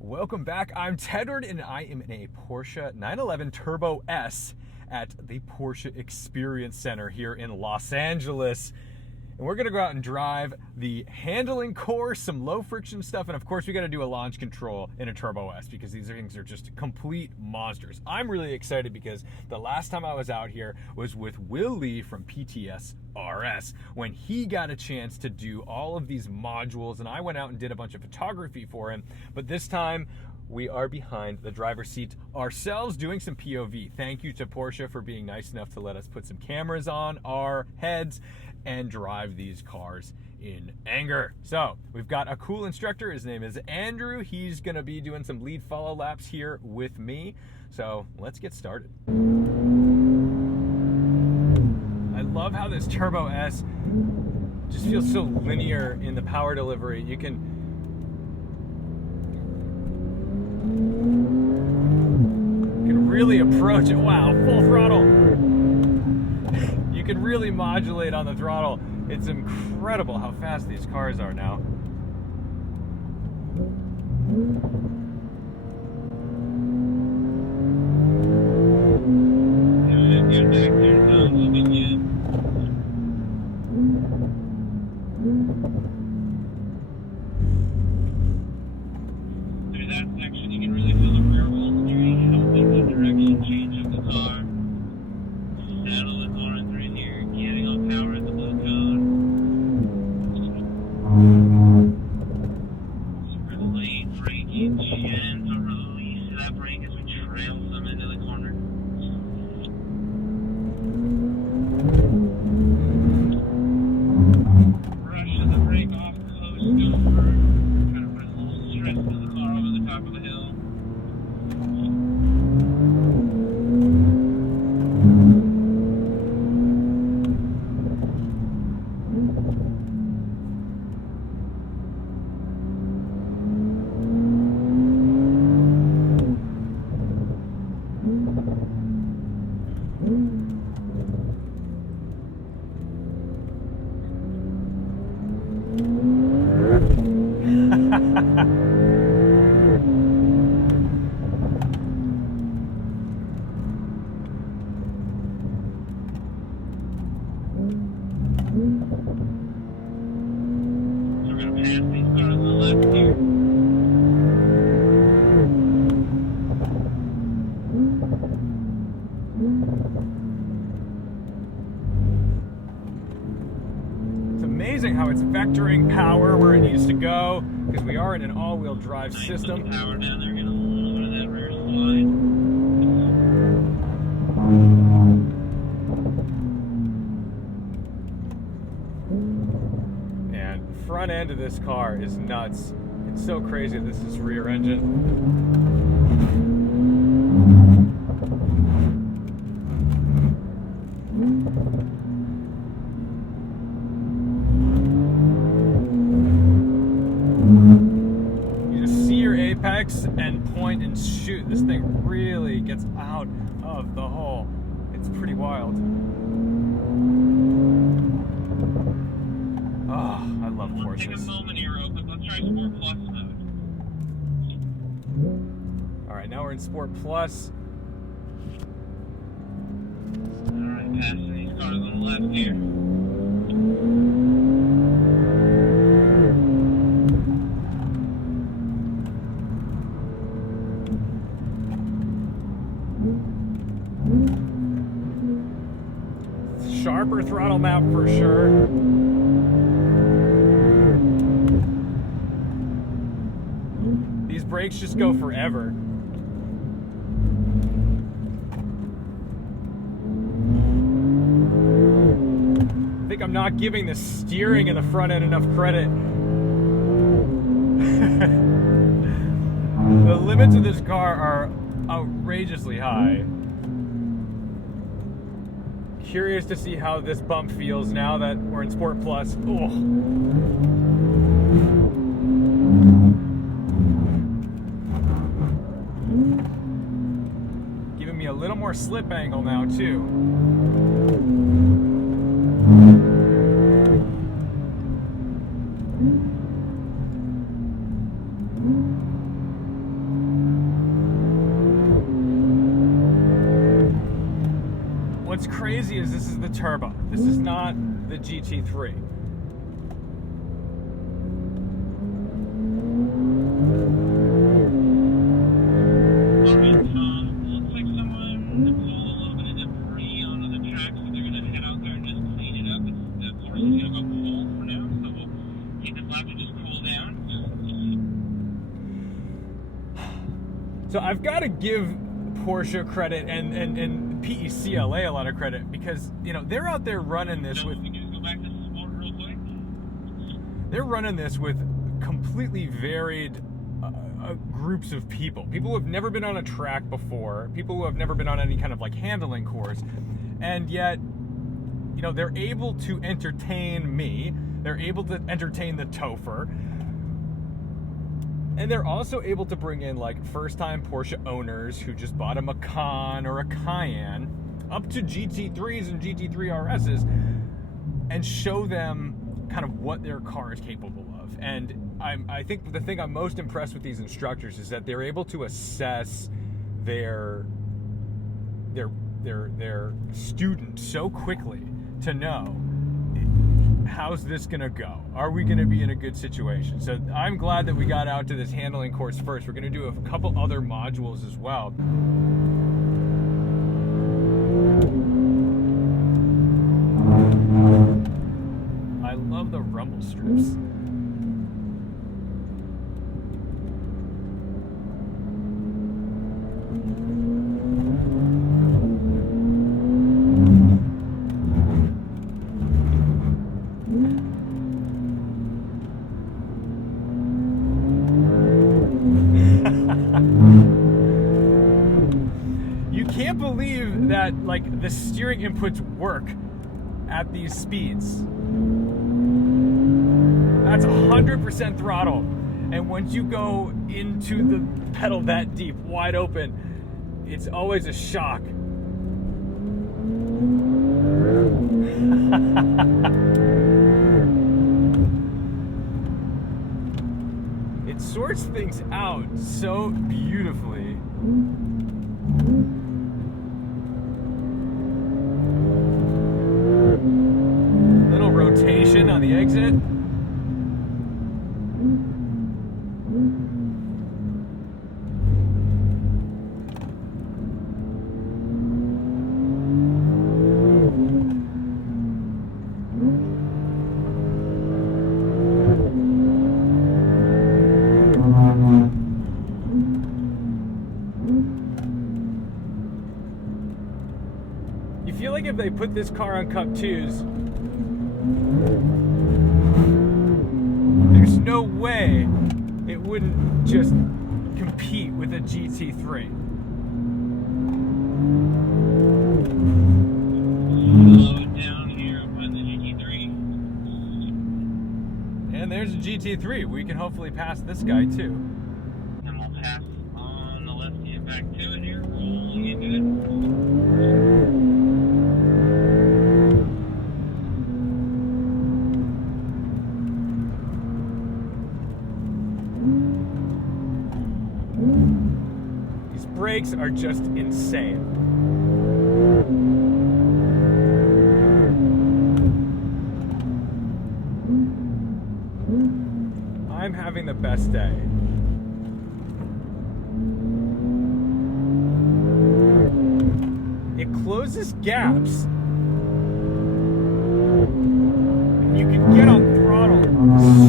Welcome back. I'm Tedward and I am in a Porsche 911 Turbo S at the Porsche Experience Center here in Los Angeles. And we're gonna go out and drive the handling course, some low friction stuff, and of course we gotta do a launch control in a Turbo S because these things are just complete monsters. I'm really excited because the last time I was out here was with Will Lee from PTS RS when he got a chance to do all of these modules, and I went out and did a bunch of photography for him. But this time we are behind the driver's seat ourselves doing some POV. Thank you to Porsche for being nice enough to let us put some cameras on our heads and drive these cars in anger. So we've got a cool instructor. His name is Andrew. He's gonna be doing some lead follow laps here with me. So let's get started. I love how this Turbo S just feels so linear in the power delivery. You can really approach it. Wow, full throttle. You can really modulate on the throttle. It's incredible how fast these cars are now. Through that section, you can really feel the rear wheel steering, helping the direction change of the car. Saddle is on through here, getting on power at the low cone. Super late braking, gentle release of that brake as we trail some into the corner. Brush of the brake off, coast over. Kind of put a little stress to the car over the top of the hill. So we're going to pass these cars on the left here. It's amazing how it's vectoring power where it needs to go because we are in an all-wheel drive system. Nice power down there, getting a little bit of that rear slide. And the front end of this car is nuts. It's so crazy this is rear engine. And point and shoot. This thing really gets out of the hole. It's pretty wild. Oh, I love Porsches. Take a moment here real quick. Let's try Sport Plus mode. Alright, now we're in Sport Plus. Alright, passing these cars on the left here. Sharper throttle map for sure. These brakes just go forever. I think I'm not giving the steering in the front end enough credit. The limits of this car are outrageously high. Curious to see how this bump feels now that we're in Sport Plus. Oh. Giving me a little more slip angle now too. turbo. This is not the GT3. Alright, looks like someone pulled a little bit of debris onto the track, so they're going to head out there and just clean it up. The Porsche is going to go cold for now, so we'll take this lap to just cool down. So I've got to give Porsche credit and PECLA a lot of credit, because you know they're out there running this So with. we can just go back to sport real quick. They're running this with completely varied groups of people who have never been on a track before, people who have never been on any kind of like handling course, and yet, you know, they're able to entertain me, they're able to entertain the Topher, and they're also able to bring in like first-time Porsche owners who just bought a Macan or a Cayenne, up to GT3s and GT3 RSs, and show them kind of what their car is capable of. And I think the thing I'm most impressed with these instructors is that they're able to assess their student so quickly to know, how's this gonna go? Are we gonna be in a good situation? So I'm glad that we got out to this handling course first. We're gonna do a couple other modules as well. I love the rumble strips. You can't believe that like the steering inputs work at these speeds. That's 100% throttle, and once you go into the pedal that deep, wide open, it's always a shock. It sorts things out so beautifully. Little rotation on the exit. You feel like if they put this car on Cup 2s, there's no way it wouldn't just compete with a GT3. Slow it down here up on the GT3. And there's a GT3. We can hopefully pass this guy too. And we'll pass on the left hand back to it here, rolling into it. These brakes are just insane. I'm having the best day. It closes gaps. And you can get on throttle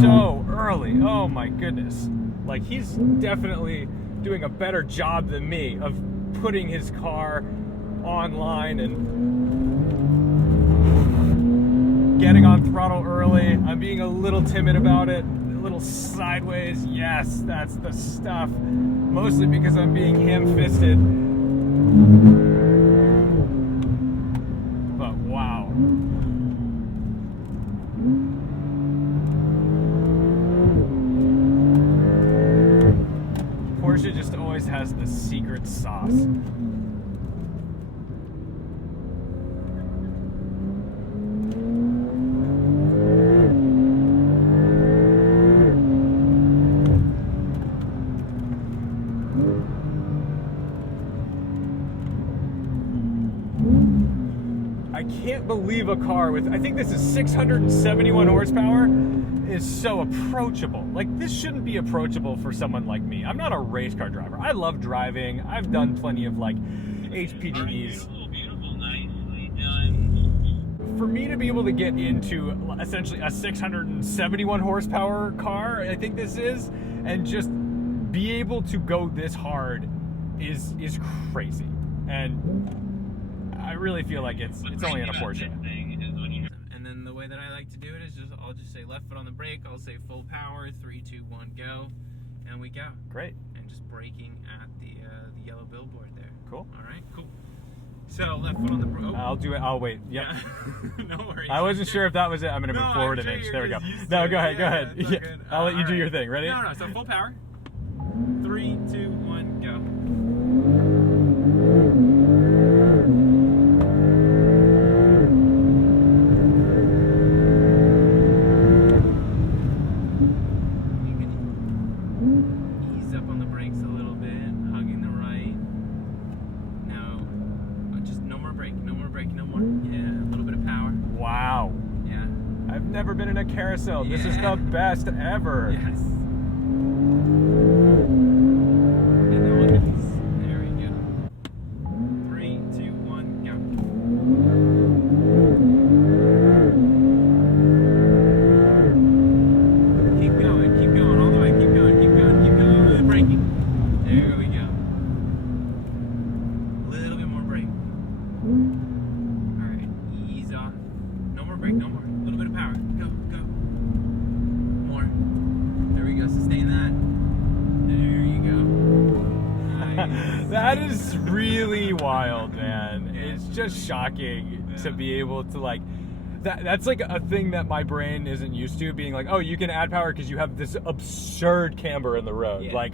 so early. Oh my goodness. Like, he's definitely doing a better job than me of putting his car online and getting on throttle early. I'm being a little timid about it, a little sideways. Yes, that's the stuff. Mostly because I'm being ham-fisted. But wow. Porsche just always has the secret sauce. I can't can't believe a car with, I think this is 671 horsepower, is so approachable. Like, this shouldn't be approachable for someone like me. I'm not a race car driver. I love driving. I've done plenty of like HPDs. Beautiful, nicely done. For me to be able to get into essentially a 671 horsepower car, I think this is, and just be able to go this hard is crazy. And I really feel like it's only in a Porsche. And then the way that I like to do it is I'll just say left foot on the brake, I'll say full power, 3, 2, 1, go, and we go. Great. And just braking at the yellow billboard there. Cool. All right, cool. So left foot on the brake. I'll do it. I'll wait. Yep. Yeah. No worries. I wasn't sure if that was it. I'm going to move forward an inch. There we go. No, go ahead. Go ahead. Yeah. I'll let you do your thing. Ready? No. So full power. 3, 2, 1, go. Never been in a carousel. This is the best ever. Yes. And then we'll get this. There we go. 3, 2, 1, go. Keep going all the way. Keep going. Braking. There we go. A little bit more brake. All right, ease off. No more brake, no more. A little bit of power. Go. More. There we go. Sustain that. There you go. Nice. That is really wild, man. It's just shocking to be able to like. That's like a thing that my brain isn't used to, being like, oh, you can add power because you have this absurd camber in the road. Yeah. Like,